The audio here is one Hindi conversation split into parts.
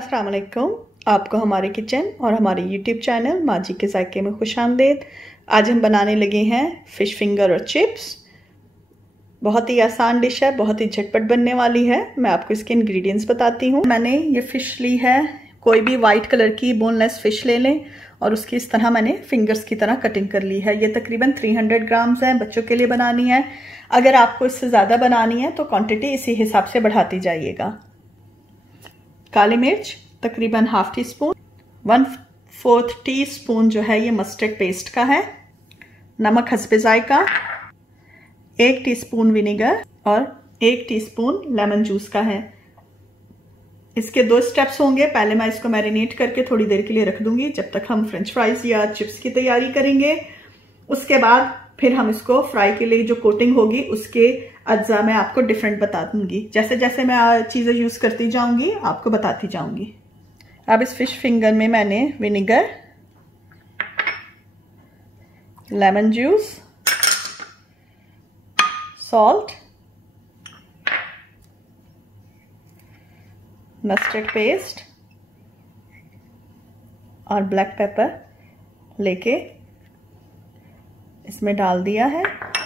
अस्सलाम वालेकुम। आपको हमारे किचन और हमारे यूट्यूब चैनल माजी के जायके में खुशामदीद। आज हम बनाने लगे हैं फ़िश फिंगर और चिप्स। बहुत ही आसान डिश है, बहुत ही झटपट बनने वाली है। मैं आपको इसके इंग्रेडिएंट्स बताती हूँ। मैंने ये फ़िश ली है, कोई भी वाइट कलर की बोनलेस फ़िश ले लें और उसकी इस तरह मैंने फिंगर्स की तरह कटिंग कर ली है। ये तकरीबन 300 ग्राम्स है, बच्चों के लिए बनानी है। अगर आपको इससे ज़्यादा बनानी है तो क्वांटिटी इसी हिसाब से बढ़ाती जाइएगा। काली मिर्च तकरीबन हाफ टी स्पून, 1/4 टीस्पून जो है ये मस्टर्ड पेस्ट का है, नमक हस्बे जायका, 1 टीस्पून विनेगर और 1 टीस्पून लेमन जूस का है। इसके 2 स्टेप्स होंगे। पहले मैं इसको मैरिनेट करके थोड़ी देर के लिए रख दूंगी जब तक हम फ्रेंच फ्राइज या चिप्स की तैयारी करेंगे। उसके बाद फिर हम इसको फ्राई के लिए जो कोटिंग होगी उसके अज्जा मैं आपको डिफरेंट बता दूंगी। जैसे जैसे मैं चीज़ें यूज़ करती जाऊंगी आपको बताती जाऊंगी। अब इस फिश फिंगर में मैंने vinegar, lemon juice, salt, mustard paste और ब्लैक पेपर लेके इसमें डाल दिया है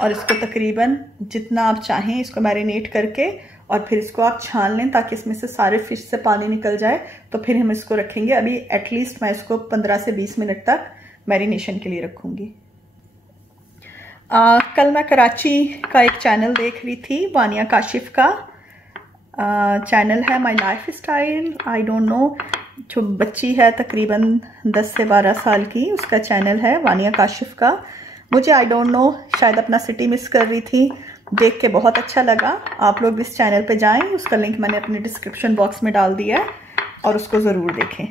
और इसको तकरीबन जितना आप चाहें इसको मैरिनेट करके और फिर इसको आप छान लें ताकि इसमें से सारे फिश से पानी निकल जाए। तो फिर हम इसको रखेंगे। अभी एटलीस्ट मैं इसको 15 से 20 मिनट तक मैरिनेशन के लिए रखूंगी। कल मैं कराची का एक चैनल देख रही थी, वानिया काशिफ का चैनल है my life style. I don't know, जो बच्ची है तकरीबन 10 से 12 साल की, उसका चैनल है वानिया काशिफ का। मुझे आई डोंट नो, शायद अपना सिटी मिस कर रही थी, देख के बहुत अच्छा लगा। आप लोग इस चैनल पे जाएं, उसका लिंक मैंने अपने डिस्क्रिप्शन बॉक्स में डाल दिया है और उसको ज़रूर देखें।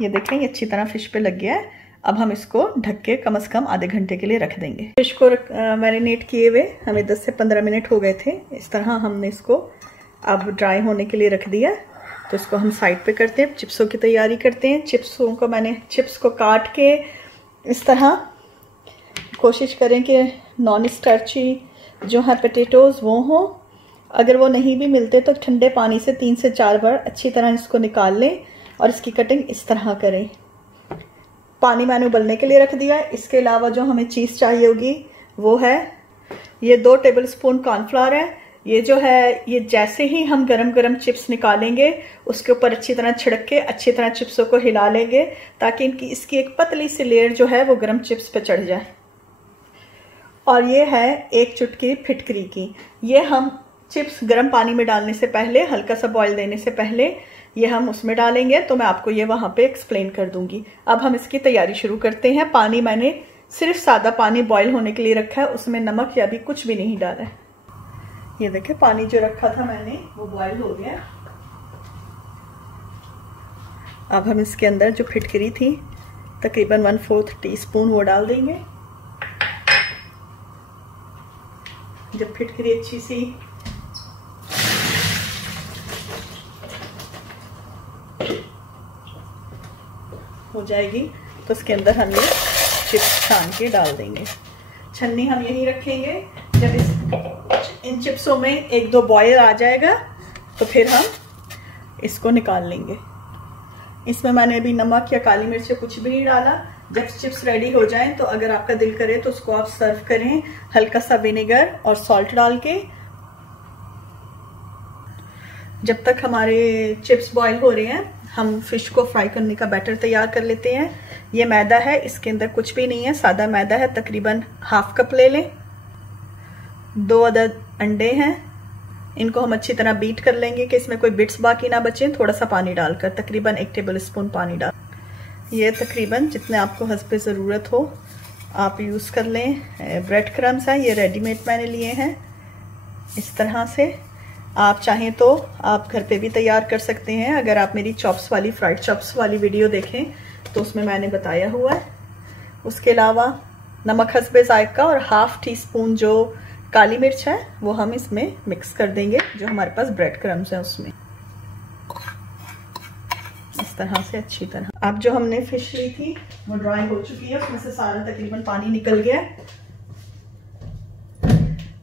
ये देखें, ये अच्छी तरह फ़िश पे लग गया है। अब हम इसको ढक के कम से कम आधे घंटे के लिए रख देंगे। फ़िश को मैरिनेट किए हुए हमें 10 से 15 मिनट हो गए थे। इस तरह हमने इसको अब ड्राई होने के लिए रख दिया। तो इसको हम साइड पे करते हैं, चिप्सों की तैयारी करते हैं। चिप्स को काट के इस तरह कोशिश करें कि नॉन स्टार्ची जो है पोटैटोज़ वो हों। अगर वो नहीं भी मिलते तो ठंडे पानी से 3 से 4 बार अच्छी तरह इसको निकाल लें और इसकी कटिंग इस तरह करें। पानी मैंने उबलने के लिए रख दिया है। इसके अलावा जो हमें चीज़ चाहिए होगी वो है ये 2 टेबलस्पून कॉर्नफ्लावर है। ये जो है ये जैसे ही हम गरम गरम चिप्स निकालेंगे उसके ऊपर अच्छी तरह छिड़क के अच्छी तरह चिप्सों को हिला लेंगे ताकि इसकी एक पतली सी लेयर जो है वो गरम चिप्स पे चढ़ जाए। और ये है 1 चुटकी फिटकरी की। ये हम चिप्स गर्म पानी में डालने से पहले, हल्का सा बॉईल देने से पहले ये हम उसमें डालेंगे। तो मैं आपको ये वहाँ पे एक्सप्लेन कर दूंगी। अब हम इसकी तैयारी शुरू करते हैं। पानी मैंने सिर्फ सादा पानी बॉईल होने के लिए रखा है, उसमें नमक या भी कुछ भी नहीं डाला है। ये देखिए, पानी जो रखा था मैंने वो बॉईल हो गया। अब हम इसके अंदर जो फिटकरी थी तकरीबन 1/4 टीस्पून वो डाल देंगे। जब फिटकरी अच्छी सी हो जाएगी तो इसके अंदर हम ये चिप्स छान के डाल देंगे। छन्नी हम यहीं रखेंगे। जब इन चिप्सों में 1-2 बॉयल आ जाएगा तो फिर हम इसको निकाल लेंगे। इसमें मैंने अभी नमक या काली मिर्च कुछ भी नहीं डाला। जब चिप्स रेडी हो जाएं तो अगर आपका दिल करे तो उसको आप सर्व करें हल्का सा विनेगर और सॉल्ट डाल के। जब तक हमारे चिप्स बॉईल हो रहे हैं हम फिश को फ्राई करने का बैटर तैयार कर लेते हैं। ये मैदा है, इसके अंदर कुछ भी नहीं है, सादा मैदा है। तकरीबन ½ कप ले लें। 2 अदद अंडे हैं, इनको हम अच्छी तरह बीट कर लेंगे कि इसमें कोई बिट्स बाकी ना बचे। थोड़ा सा पानी डालकर, तकरीबन 1 टेबलस्पून पानी डाल, ये तकरीबन जितने आपको हस्बे ज़रूरत हो आप यूज़ कर लें। ब्रेड क्रम्स हैं, ये रेडीमेड मैंने लिए हैं। इस तरह से आप चाहें तो आप घर पे भी तैयार कर सकते हैं। अगर आप मेरी चॉप्स वाली, फ्राइड चॉप्स वाली वीडियो देखें तो उसमें मैंने बताया हुआ है। उसके अलावा नमक हस्बे जायका और ½ टीस्पून जो काली मिर्च है वो हम इसमें मिक्स कर देंगे, जो हमारे पास ब्रेड क्रम्स हैं उसमें। इस तरह से अच्छी तरह। अब जो हमने फिश ली थी वो ड्राई हो चुकी है, उसमें से सारा तकरीबन पानी निकल गया।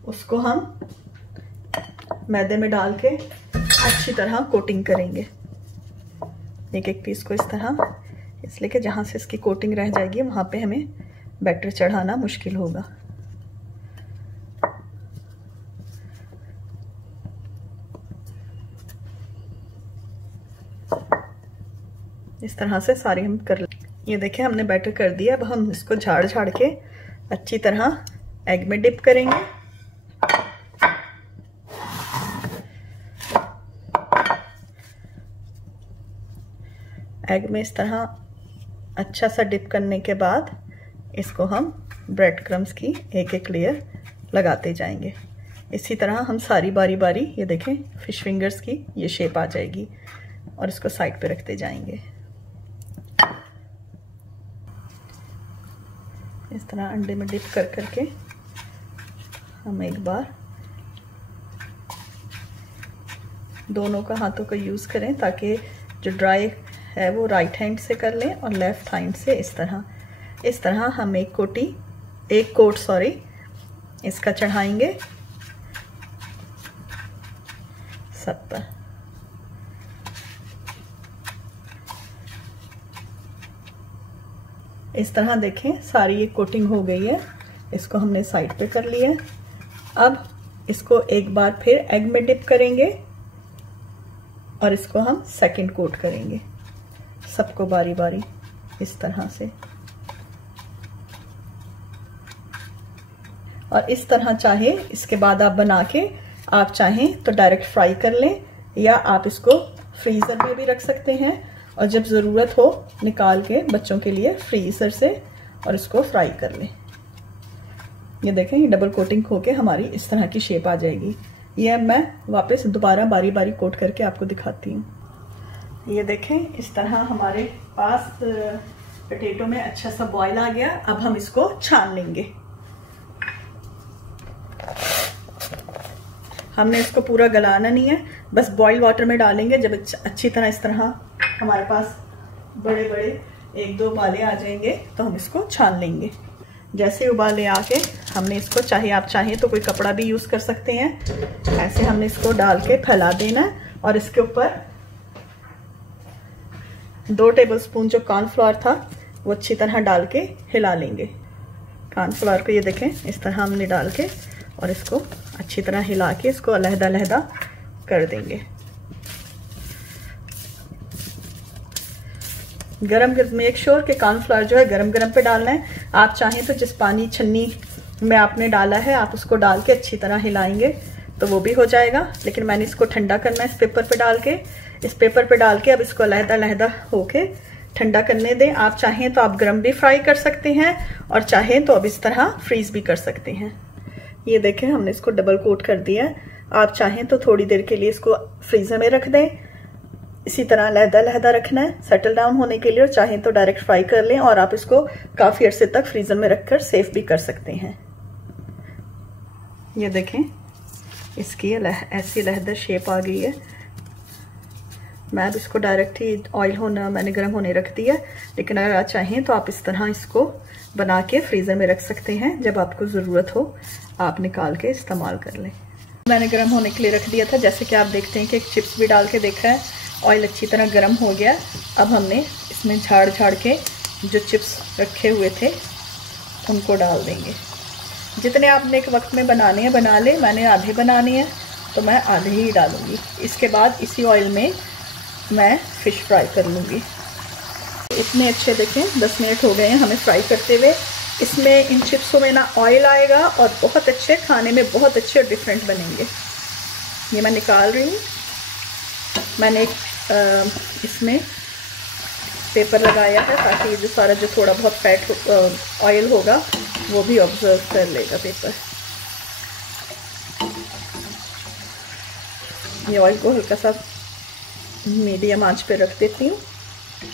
उसको हम मैदे में डाल के अच्छी तरह कोटिंग करेंगे। एक एक पीस को इस तरह, इसलिए कि जहाँ से इसकी कोटिंग रह जाएगी वहाँ पे हमें बैटर चढ़ाना मुश्किल होगा। इस तरह से सारी हम कर लें। ये देखिए हमने बैटर कर दिया। अब हम इसको झाड़ झाड़ के अच्छी तरह एग में डिप करेंगे। एग में इस तरह अच्छा सा डिप करने के बाद इसको हम ब्रेड क्रम्स की एक एक लेयर लगाते जाएंगे। इसी तरह हम सारी बारी बारी, ये देखें फिश फिंगर्स की ये शेप आ जाएगी, और इसको साइड पे रखते जाएंगे। इस तरह अंडे में डिप कर करके हम एक बार दोनों का हाथों का यूज़ करें ताकि जो ड्राई है वो राइट हैंड से कर लें और लेफ्ट हैंड से इस तरह हम एक कोट इसका चढ़ाएंगे सब पर। इस तरह देखें सारी ये कोटिंग हो गई है। इसको हमने साइड पे कर लिया है। अब इसको एक बार फिर एग में डिप करेंगे और इसको हम सेकंड कोट करेंगे सबको बारी बारी इस तरह से। और इस तरह चाहे इसके बाद आप बना के आप चाहें तो डायरेक्ट फ्राई कर लें, या आप इसको फ्रीज़र में भी रख सकते हैं और जब ज़रूरत हो निकाल के बच्चों के लिए फ्रीज़र से और इसको फ्राई कर लें। ये देखें ये डबल कोटिंग होके हमारी इस तरह की शेप आ जाएगी। ये मैं वापस दोबारा बारी बारी कोट करके आपको दिखाती हूँ। ये देखें इस तरह हमारे पास पोटैटो में अच्छा सा बॉयल आ गया। अब हम इसको छान लेंगे। हमने इसको पूरा गलाना नहीं है, बस बॉयल वाटर में डालेंगे। जब अच्छी तरह इस तरह हमारे पास बड़े बड़े एक दो उबाले आ जाएंगे तो हम इसको छान लेंगे। जैसे उबाले आके हमने इसको, चाहे आप चाहें तो कोई कपड़ा भी यूज़ कर सकते हैं, ऐसे हमने इसको डाल के फैला देना है और इसके ऊपर 2 टेबलस्पून जो कॉर्नफ्लोर था वो अच्छी तरह डाल के हिला लेंगे। कॉर्नफ्लोर को ये देखें इस तरह हमने डाल के और इसको अच्छी तरह हिला के इसको अलहदा कर देंगे। गरम मेक श्योर कि कॉर्नफ्लोर जो है गरम पे डालना है। आप चाहें तो जिस पानी छन्नी में आपने डाला है आप उसको डाल के अच्छी तरह हिलाएंगे तो वो भी हो जाएगा, लेकिन मैंने इसको ठंडा करना है इस पेपर पे डाल के अब इसको अलहदा होके ठंडा करने दें। आप चाहें तो आप गरम भी फ्राई कर सकते हैं और चाहें तो अब इस तरह फ्रीज भी कर सकते हैं। ये देखें हमने इसको डबल कोट कर दिया है। आप चाहें तो थोड़ी देर के लिए इसको फ्रीजर में रख दें, इसी तरह अलहदा रखना है सेटल डाउन होने के लिए, और चाहें तो डायरेक्ट फ्राई कर लें और आप इसको काफ़ी अरसे तक फ्रीजर में रखकर सेफ भी कर सकते हैं। ये देखें इसकी ऐसी अलहदा शेप आ गई है। मैं अब इसको डायरेक्ट ही मैंने गर्म होने रख दिया, लेकिन अगर आप चाहें तो आप इस तरह इसको बना के फ्रीजर में रख सकते हैं। जब आपको ज़रूरत हो आप निकाल के इस्तेमाल कर लें। मैंने गर्म होने के लिए रख दिया था। जैसे कि आप देखते हैं कि एक चिप्स भी डाल के देखा है, ऑयल अच्छी तरह गर्म हो गया। अब हमने इसमें झाड़ के जो चिप्स रखे हुए थे उनको डाल देंगे। जितने आपने एक वक्त में बनाने हैं बना ले। मैंने आधे बनाने हैं तो मैं आधे ही डालूंगी। इसके बाद इसी ऑयल में मैं फ़िश फ्राई कर लूँगी। इतने अच्छे देखें 10 मिनट हो गए हैं हमें फ्राई करते हुए। इसमें इन चिप्सों में ना ऑयल आएगा और बहुत अच्छे खाने में बहुत अच्छे और डिफरेंट बनेंगे। ये मैं निकाल रही हूँ। मैंने इसमें पेपर लगाया है ताकि ये जो सारा जो थोड़ा बहुत फैट ऑयल होगा वो भी ऑब्जर्व कर लेगा पेपर। ये ऑयल को हल्का सा मीडियम आंच पे रख देती हूँ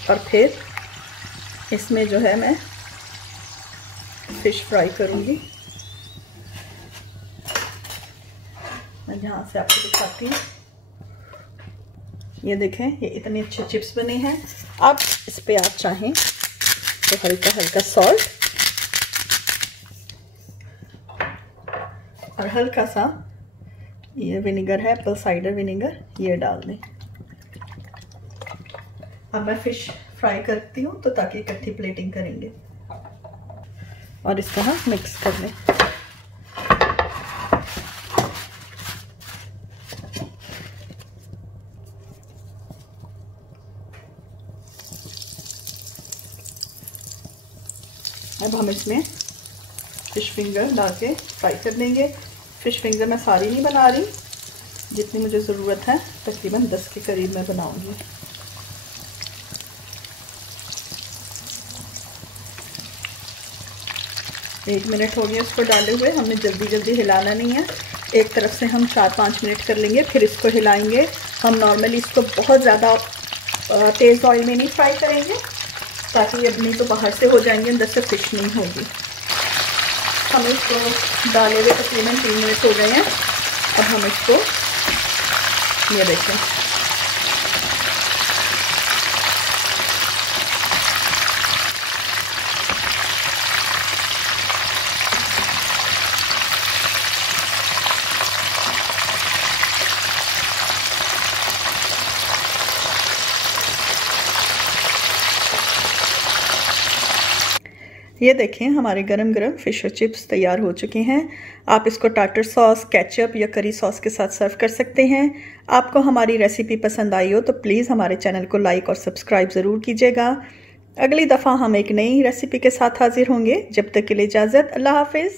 और फिर इसमें जो है मैं फ़िश फ्राई करूँगी। मैं जहाँ से आपको दिखाती हूँ। ये देखें ये इतने अच्छे चिप्स बने हैं। अब इस पे आप चाहें तो हल्का सॉल्ट और हल्का सा ये विनेगर है, एप्पल साइडर विनेगर, ये डाल दें। अब मैं फिश फ्राई करती हूँ तो ताकि इकट्ठी प्लेटिंग करेंगे और इस तरह मिक्स कर लें। अब हम इसमें फिश फिंगर डाल के फ्राई कर देंगे। फिश फिंगर मैं सारी नहीं बना रही, जितनी मुझे ज़रूरत है तकरीबन 10 के करीब मैं बनाऊंगी। एक मिनट हो गया इसको डाले हुए, हमने जल्दी जल्दी हिलाना नहीं है। एक तरफ से हम 4-5 मिनट कर लेंगे, फिर इसको हिलाएंगे। हम नॉर्मली इसको बहुत ज़्यादा तेज़ ऑयल में नहीं फ्राई करेंगे ताकि अपनी तो बाहर से हो जाएंगे, अंदर से फिश नहीं होगी। हम इसको डाले हुए तकरीबन 3 मिनट हो गए हैं। अब हम इसको ये देखें, ये देखें हमारे गरम गरम फिश और चिप्स तैयार हो चुके हैं। आप इसको टार्टर सॉस, केचप या करी सॉस के साथ सर्व कर सकते हैं। आपको हमारी रेसिपी पसंद आई हो तो प्लीज़ हमारे चैनल को लाइक और सब्सक्राइब ज़रूर कीजिएगा। अगली दफ़ा हम एक नई रेसिपी के साथ हाजिर होंगे। जब तक के लिए इजाज़त, अल्लाह हाफिज़।